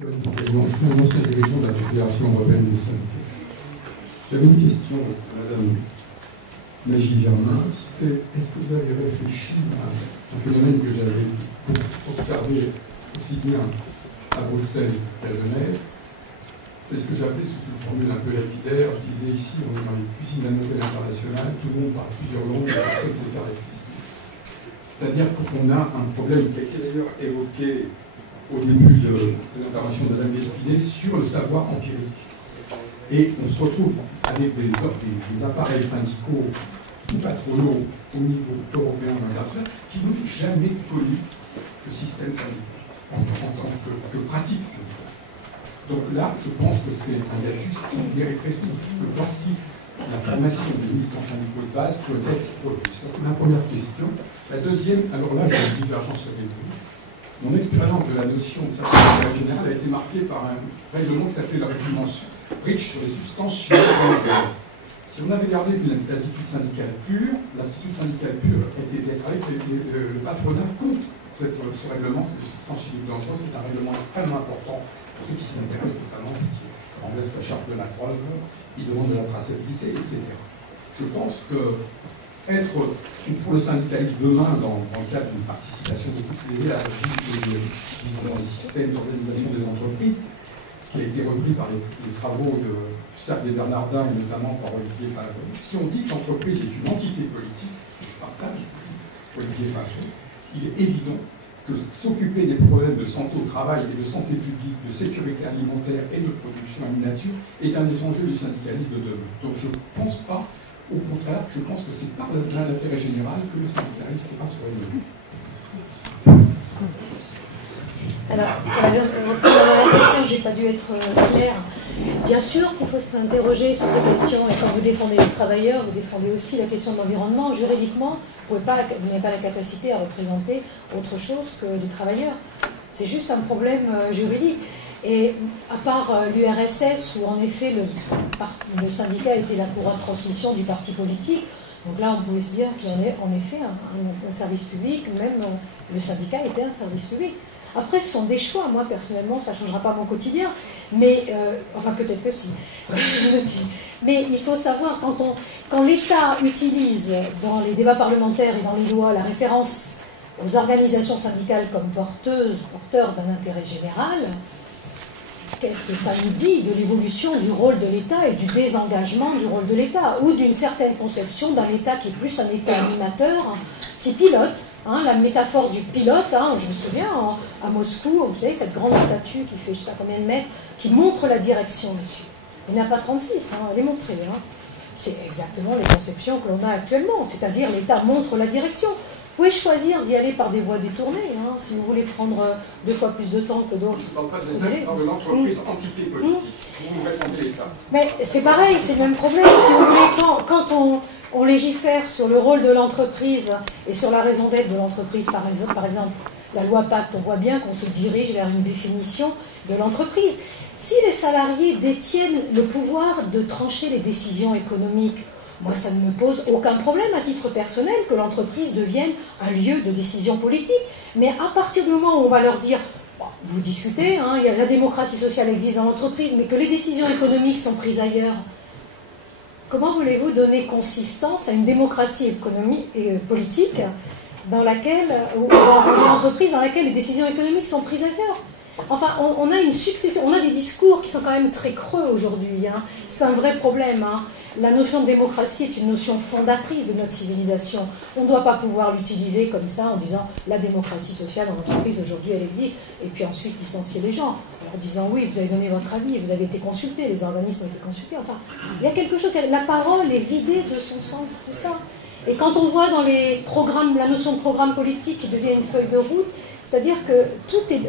Je suis un ancien dirigeant de la Fédération européenne des syndicats. J'avais une question à Madame Magie-Germain, c'est est-ce que vous avez réfléchi à un phénomène que j'avais observé aussi bien à Bruxelles qu'à Genève? C'est ce que j'appelais sous une formule un peu lapidaire. Je disais ici, on est dans les cuisines d'un hôtel international, tout le monde parle plusieurs langues, personne ne sait faire la cuisine. C'est-à-dire qu'on a un problème qui a été d'ailleurs évoqué au début de l'intervention de Mme Lespinay sur le savoir empirique. Et on se retrouve avec des appareils syndicaux ou patronaux au niveau européen ou international qui n'ont jamais connu le système syndical en tant que pratique syndicale. Donc là, je pense que c'est un hiatus irrépressible. Il faut voir si la formation des militants syndicaux de base peut être produite. Ça, c'est ma première question. La deuxième, alors là, j'ai une divergence avec vous. Mon expérience de la notion de certificat général a été marquée par un règlement qui s'appelait la règlement Rich sur les substances chimiques dangereuses. Si on avait gardé l'attitude syndicale pure, était d'être avec le patronat contre ce règlement sur les substances chimiques dangereuses, qui est un règlement extrêmement important pour ceux qui s'y intéressent, notamment parce qu'il remplace la charte de la Croix, il demande de la traçabilité, etc. Je pense que être pour le syndicalisme demain, dans le cadre d'une participation beaucoup plus élargie dans les systèmes d'organisation des entreprises, ce qui a été repris par les travaux du Cercle des Bernardins et notamment par Olivier Fajon. Si on dit que l'entreprise est une entité politique, ce que je partage, Olivier Fajon, il est évident que s'occuper des problèmes de santé au travail et de santé publique, de sécurité alimentaire et de production à une nature est un des enjeux du syndicalisme de demain. Donc je ne pense pas. Au contraire, je pense que c'est par l'intérêt général que le syndicalisme passe sur les mesures. Alors, pour la dernière question, je n'ai pas dû être claire. Bien sûr qu'il faut s'interroger sur ces questions, et quand vous défendez les travailleurs, vous défendez aussi la question de l'environnement. Juridiquement, vous n'avez pas la capacité à représenter autre chose que les travailleurs. C'est juste un problème juridique. Et à part l'URSS, où en effet le syndicat était la courroie de transmission du parti politique, donc là on pouvait se dire qu'il y en a en effet un service public, même le syndicat était un service public. Après ce sont des choix, moi personnellement ça ne changera pas mon quotidien, mais enfin peut-être que si. Mais il faut savoir, quand l'État utilise dans les débats parlementaires et dans les lois la référence aux organisations syndicales comme porteurs d'un intérêt général, qu'est-ce que ça nous dit de l'évolution du rôle de l'État et du désengagement du rôle de l'État, ou d'une certaine conception d'un État qui est plus un État animateur, qui pilote, la métaphore du pilote, je me souviens, à Moscou, vous savez, cette grande statue qui fait je ne sais pas combien de mètres, qui montre la direction dessus. Il n'y en a pas 36, elle est montrée. C'est exactement les conceptions que l'on a actuellement, c'est-à-dire l'État montre la direction. Vous pouvez choisir d'y aller par des voies détournées, si vous voulez prendre 2 fois plus de temps que d'autres. Je ne parle pas des actes, je parle de l'entreprise entité politique. Vous répondez l'État. Mais c'est pareil, c'est le même problème. Si vous voulez, quand on légifère sur le rôle de l'entreprise et sur la raison d'être de l'entreprise, par exemple, la loi Pacte, on voit bien qu'on se dirige vers une définition de l'entreprise. Si les salariés détiennent le pouvoir de trancher les décisions économiques, moi, ça ne me pose aucun problème à titre personnel que l'entreprise devienne un lieu de décision politique. Mais à partir du moment où on va leur dire, vous discutez, la démocratie sociale existe dans l'entreprise, mais que les décisions économiques sont prises ailleurs, comment voulez-vous donner consistance à une démocratie économique et politique dans laquelle, ou dans une entreprise dans laquelle les décisions économiques sont prises ailleurs? Enfin, on a une succession, on a des discours qui sont quand même très creux aujourd'hui. C'est un vrai problème. La notion de démocratie est une notion fondatrice de notre civilisation. On ne doit pas pouvoir l'utiliser comme ça en disant la démocratie sociale en entreprise aujourd'hui elle existe, et puis ensuite licencier les gens en disant oui, vous avez donné votre avis, vous avez été consulté, les organismes ont été consultés. Enfin, il y a quelque chose, la parole est vidée de son sens, c'est ça. Et quand on voit dans les programmes, la notion de programme politique qui devient une feuille de route, c'est-à-dire que tout est...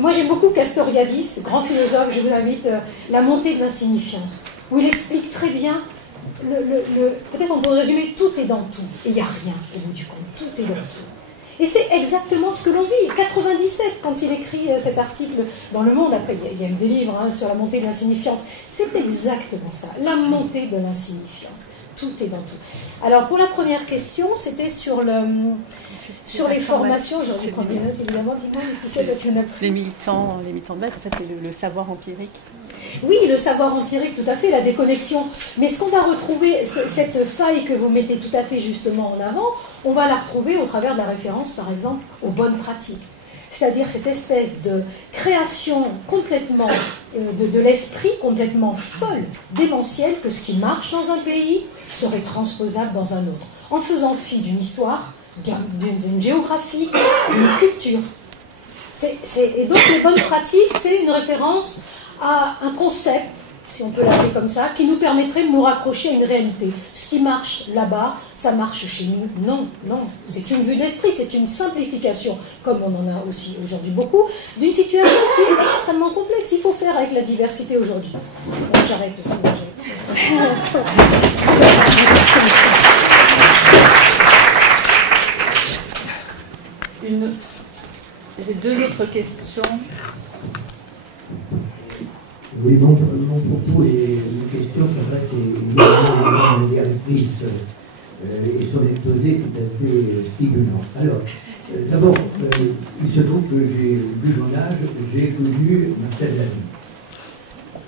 Moi j'aime beaucoup Castoriadis, grand philosophe, je vous invite, La montée de l'insignifiance, où il explique très bien, peut-être on peut résumer, tout est dans tout, et il n'y a rien au bout du compte, tout est dans tout. Et c'est exactement ce que l'on vit. 97, quand il écrit cet article dans Le Monde, après il y a eu des livres sur la montée de l'insignifiance, c'est exactement ça, la montée de l'insignifiance. tout est dans tout. Alors pour la première question, c'était sur les formations. J'aurais dû prendre des notes, évidemment. Dis-moi, Laetitia, tu en as pris. Les militants de base, en fait, c'est le savoir empirique. Oui, le savoir empirique, tout à fait, la déconnexion. Mais ce qu'on va retrouver, cette faille que vous mettez tout à fait justement en avant, on va la retrouver au travers de la référence, par exemple, aux bonnes pratiques. C'est-à-dire cette espèce de création complètement de l'esprit, complètement folle, démentielle, que ce qui marche dans un pays serait transposable dans un autre, en faisant fi d'une histoire, d'une géographie, d'une culture. Et donc les bonnes pratiques, c'est une référence à un concept, si on peut l'appeler comme ça, qui nous permettrait de nous raccrocher à une réalité. Ce qui marche là-bas, ça marche chez nous. Non, non, c'est une vue d'esprit, c'est une simplification, comme on en a aussi aujourd'hui beaucoup, d'une situation qui est extrêmement complexe. Il faut faire avec la diversité aujourd'hui. Bon, j'arrête le sujet. Il y avait deux autres questions. Oui, mon propos et une question, c'est vrai que c'est une directrice et son exposé tout à fait stimulant. Alors, d'abord, il se trouve que vu mon âge, j'ai connu Marcel Lamy.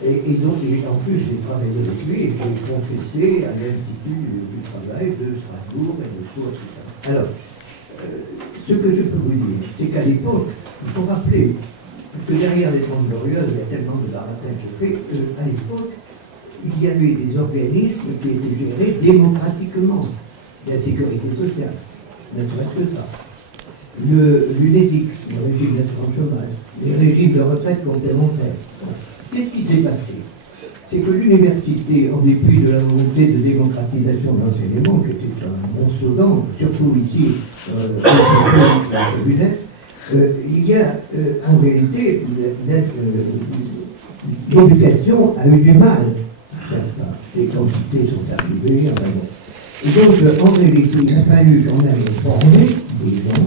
Et donc, en plus, j'ai travaillé avec lui et j'ai confessé à l'Institut du travail de Strasbourg et de Sceaux, etc. Alors, ce que je peux vous dire, c'est qu'à l'époque, il faut rappeler, parce que derrière les Trente Glorieuses, il y a tellement de baratin qui est fait, qu'à l'époque, il y avait des organismes qui étaient gérés démocratiquement. La sécurité sociale, ne serait-ce que ça. L'UNEDIC, le régime d'assurance chômage, les régimes de retraite complémentaires. Qu'est-ce qui s'est passé? C'est que l'université, en dépit de la volonté de démocratisation de l'enseignement, qui était un bon slogan, surtout ici, il y a en réalité, l'éducation a eu du mal à faire ça. Les quantités sont arrivées, et donc en réalité, il a fallu quand même former des gens,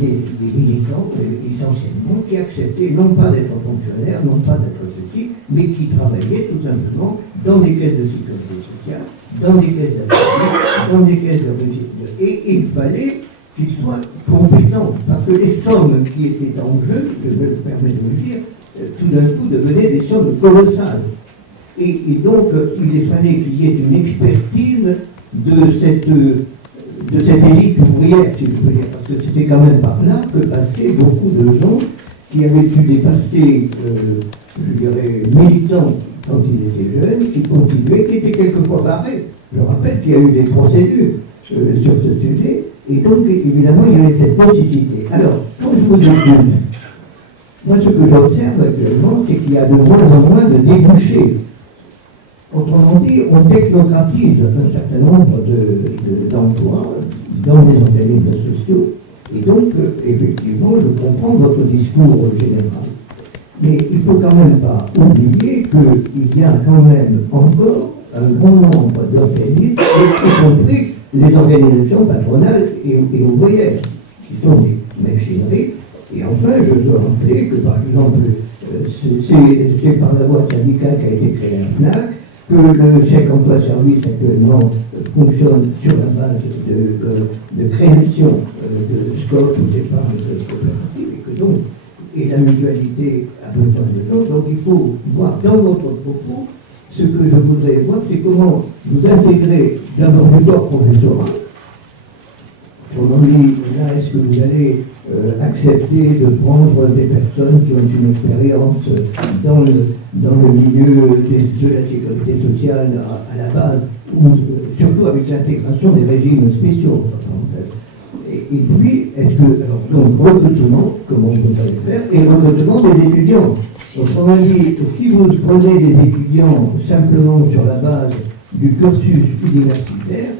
des militants essentiellement, qui acceptaient non pas d'être fonctionnaires, non pas d'être ceci, mais qui travaillaient tout simplement dans des caisses de sécurité sociale, dans des caisses d'assurance, dans des caisses de régime. Et il fallait qu'ils soient compétents, parce que les sommes qui étaient en jeu, je me permets de le dire, tout d'un coup devenaient des sommes colossales. Et donc, il fallait qu'il y ait une expertise de cette élite ouvrière, si je veux dire, parce que c'était quand même par là que passaient beaucoup de gens qui avaient pu dépasser, je dirais, militants quand ils étaient jeunes, qui continuaient, qui étaient quelquefois barrés. Je rappelle qu'il y a eu des procédures sur ce sujet, et donc, évidemment, il y avait cette nécessité. Alors, quand je vous dis, moi, ce que j'observe actuellement, c'est qu'il y a de moins en moins de débouchés. Autrement dit, on technocratise un certain nombre d'emplois dans les organismes sociaux. Et donc, effectivement, je comprends votre discours général. Mais il ne faut quand même pas oublier qu'il y a quand même encore un bon nombre d'organismes, y compris les organisations patronales et ouvrières, qui sont des machineries. Et enfin, je dois rappeler que, par exemple, c'est par la voie syndicale qu'a été créée la FNAC, que le chèque emploi-service actuellement fonctionne sur la base de création de SCOP ou d'épargne coopérative, et que donc, et la mutualité a besoin de choses. Donc il faut voir dans votre propos, ce que je voudrais voir, c'est comment vous intégrez d'abord le corps professoral. Autrement dit, là, est-ce que vous allez accepter de prendre des personnes qui ont une expérience dans le milieu de la sécurité sociale à la base, ou surtout avec l'intégration des régimes spéciaux. Et puis, est-ce que, alors, donc, recrutement, comment vous allez faire, et recrutement des étudiants. Autrement dit, si vous prenez des étudiants simplement sur la base du cursus universitaire,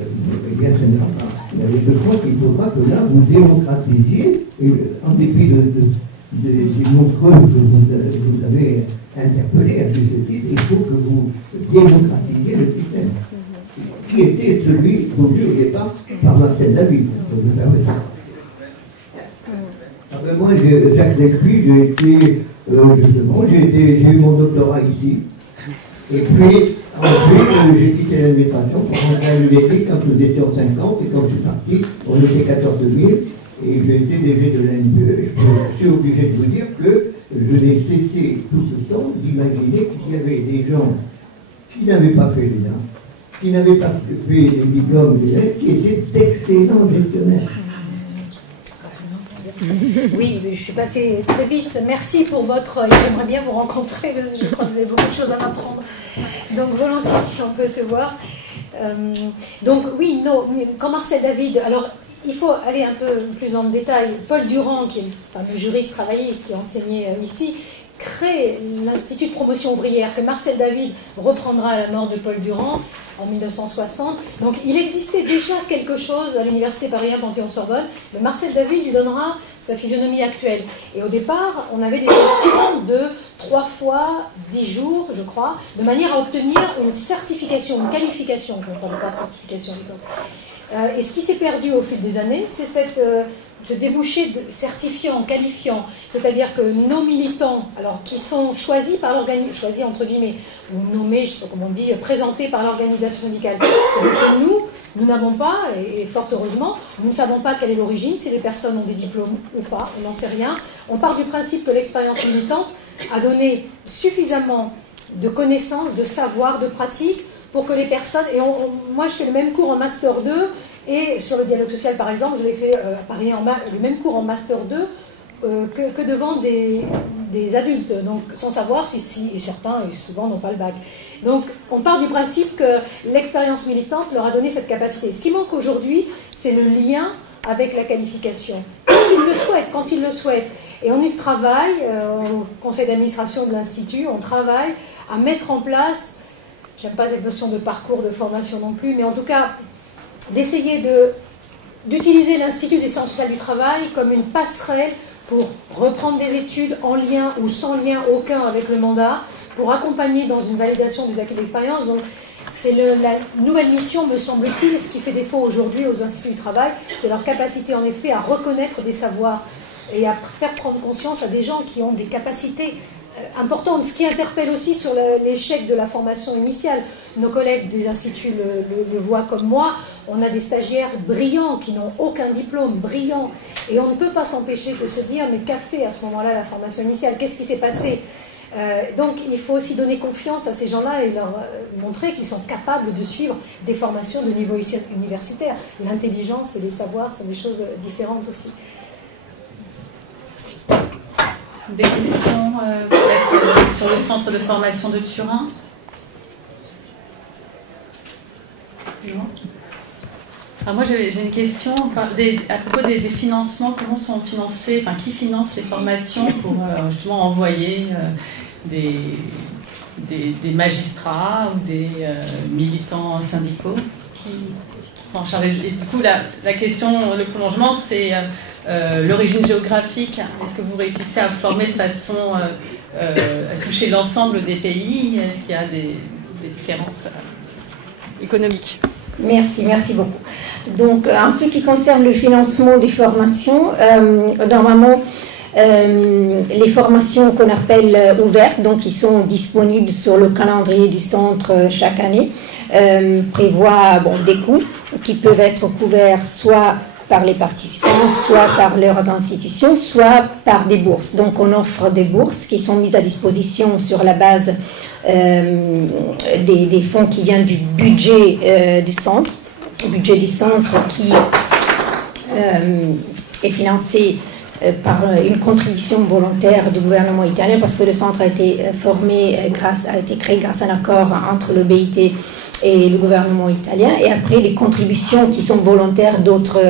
eh bien, ça n'ira pas. Mais je crois qu'il faudra que là, vous démocratisiez, et en dépit des mots creux que vous avez interpellés à juste titre, il faut que vous démocratisiez le système, qui était celui voulu au départ par Marcel Lamy, je me permets. Moi, Jacques Lécuy, j'ai eu mon doctorat ici. Et puis, ensuite, j'ai quitté l'administration pour rentrer à l'UBT quand nous étions 50, et quand je suis parti, on était 14 000, et j'ai été DG de l'ANPE. Je suis obligé de vous dire que je n'ai cessé tout ce temps d'imaginer qu'il y avait des gens qui n'avaient pas fait l'ENA, qui n'avaient pas fait les diplômes des lettres, qui étaient d'excellents gestionnaires. Oui, je suis passée très vite. Merci pour votre... J'aimerais bien vous rencontrer parce que je crois que vous avez beaucoup de choses à m'apprendre. Donc volontiers, si on peut se voir. Donc oui, non, quand Marcel David... Alors, il faut aller un peu plus en détail. Paul Durand, qui est le juriste travailliste qui enseignait ici, crée l'Institut de promotion ouvrière que Marcel David reprendra à la mort de Paul Durand en 1960. Donc il existait déjà quelque chose à l'Université Paris 1 Panthéon-Sorbonne, mais Marcel David lui donnera sa physionomie actuelle. Et au départ, on avait des sessions de 3 fois 10 jours, je crois, de manière à obtenir une certification, une qualification, je ne parle pas de certification. Et ce qui s'est perdu au fil des années, c'est ce débouché de certifiant, qualifiant, c'est-à-dire que nos militants, alors qui sont choisis par l'organisation, choisis entre guillemets, ou nommés, je ne sais pas comment on dit, présentés par l'organisation syndicale, c'est-à-dire que nous n'avons pas, et fort heureusement, nous ne savons pas quelle est l'origine, si les personnes ont des diplômes ou pas, on n'en sait rien. On part du principe que l'expérience militante a donné suffisamment de connaissances, de savoir, de pratiques, pour que les personnes, et moi je fais le même cours en Master 2, et sur le dialogue social par exemple, je l'ai fait à Paris le même cours en Master 2 que devant des adultes, donc sans savoir si et certains, et souvent, n'ont pas le bac. Donc on part du principe que l'expérience militante leur a donné cette capacité. Ce qui manque aujourd'hui, c'est le lien avec la qualification. Quand ils le souhaitent. Et on y travaille, au conseil d'administration de l'Institut, on travaille à mettre en place, j'aime pas cette notion de parcours de formation non plus, mais en tout cas, d'essayer d'utiliser l'Institut des sciences sociales du travail comme une passerelle pour reprendre des études en lien ou sans lien aucun avec le mandat, pour accompagner dans une validation des acquis d'expérience. Donc, c'est la nouvelle mission, me semble-t-il, ce qui fait défaut aujourd'hui aux instituts du travail, c'est leur capacité en effet à reconnaître des savoirs et à faire prendre conscience à des gens qui ont des capacités importante, ce qui interpelle aussi sur l'échec de la formation initiale. Nos collègues des instituts le voient comme moi, on a des stagiaires brillants qui n'ont aucun diplôme, brillants, et on ne peut pas s'empêcher de se dire, mais qu'a fait à ce moment-là la formation initiale? Qu'est-ce qui s'est passé? Donc il faut aussi donner confiance à ces gens-là et leur montrer qu'ils sont capables de suivre des formations de niveau universitaire. L'intelligence et les savoirs sont des choses différentes aussi. Des questions peut-être sur le centre de formation de Turin? Non. Alors moi j'ai une question à propos des financements. Comment sont financés, enfin qui finance les formations pour justement envoyer des magistrats ou des militants syndicaux qui prend en charge? Et du coup la question, le prolongement, c'est l'origine géographique. Est-ce que vous réussissez à former de façon à toucher l'ensemble des pays? Est-ce qu'il y a des différences économiques? Merci beaucoup. Donc, en ce qui concerne le financement des formations, normalement, les formations qu'on appelle ouvertes, donc qui sont disponibles sur le calendrier du centre chaque année, prévoient des coûts qui peuvent être couverts soit par les participants, soit par leurs institutions, soit par des bourses. Donc on offre des bourses qui sont mises à disposition sur la base des fonds qui viennent du budget du centre. Le budget du centre qui est financé par une contribution volontaire du gouvernement italien, parce que le centre a été créé grâce à un accord entre le BIT et le gouvernement italien, et après les contributions qui sont volontaires d'autres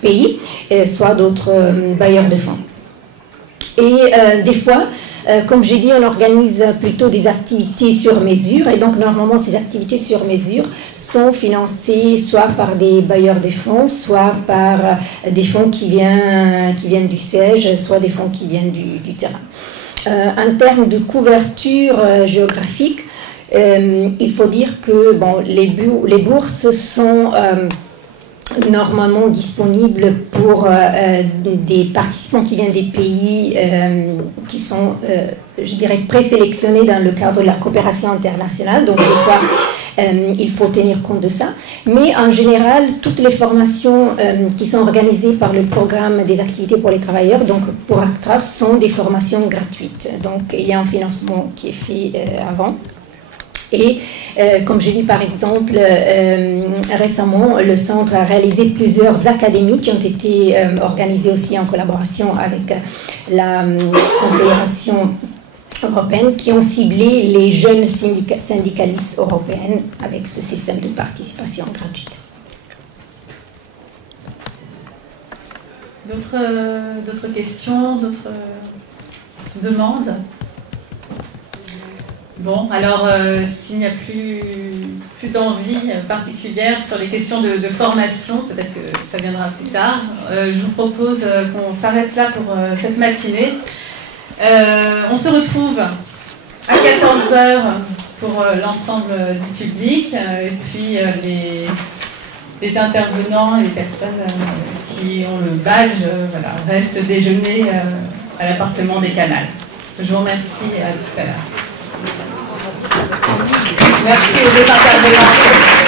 pays, soit d'autres bailleurs de fonds. Et des fois, comme j'ai dit, on organise plutôt des activités sur mesure, et donc normalement ces activités sur mesure sont financées soit par des bailleurs de fonds, soit par des fonds qui viennent du siège, soit des fonds qui viennent du terrain. En termes de couverture géographique, il faut dire que les bourses sont normalement disponible pour des participants qui viennent des pays qui sont, je dirais, présélectionnés dans le cadre de la coopération internationale. Donc, des fois, il faut tenir compte de ça. Mais en général, toutes les formations qui sont organisées par le programme des activités pour les travailleurs, donc pour ACTRAF, sont des formations gratuites. Donc, il y a un financement qui est fait avant. Et comme j'ai dit par exemple, récemment, le centre a réalisé plusieurs académies qui ont été organisées aussi en collaboration avec la Confédération européenne, qui ont ciblé les jeunes syndicalistes européennes avec ce système de participation gratuite. D'autres questions, d'autres demandes? Bon, alors s'il n'y a plus d'envie particulière sur les questions de formation, peut-être que ça viendra plus tard, je vous propose qu'on s'arrête là pour cette matinée. On se retrouve à 14h pour l'ensemble du public, et puis les intervenants et les personnes qui ont le badge voilà, restent déjeuner à l'appartement des Canals. Je vous remercie et à tout à l'heure. Merci aux deux intervenants.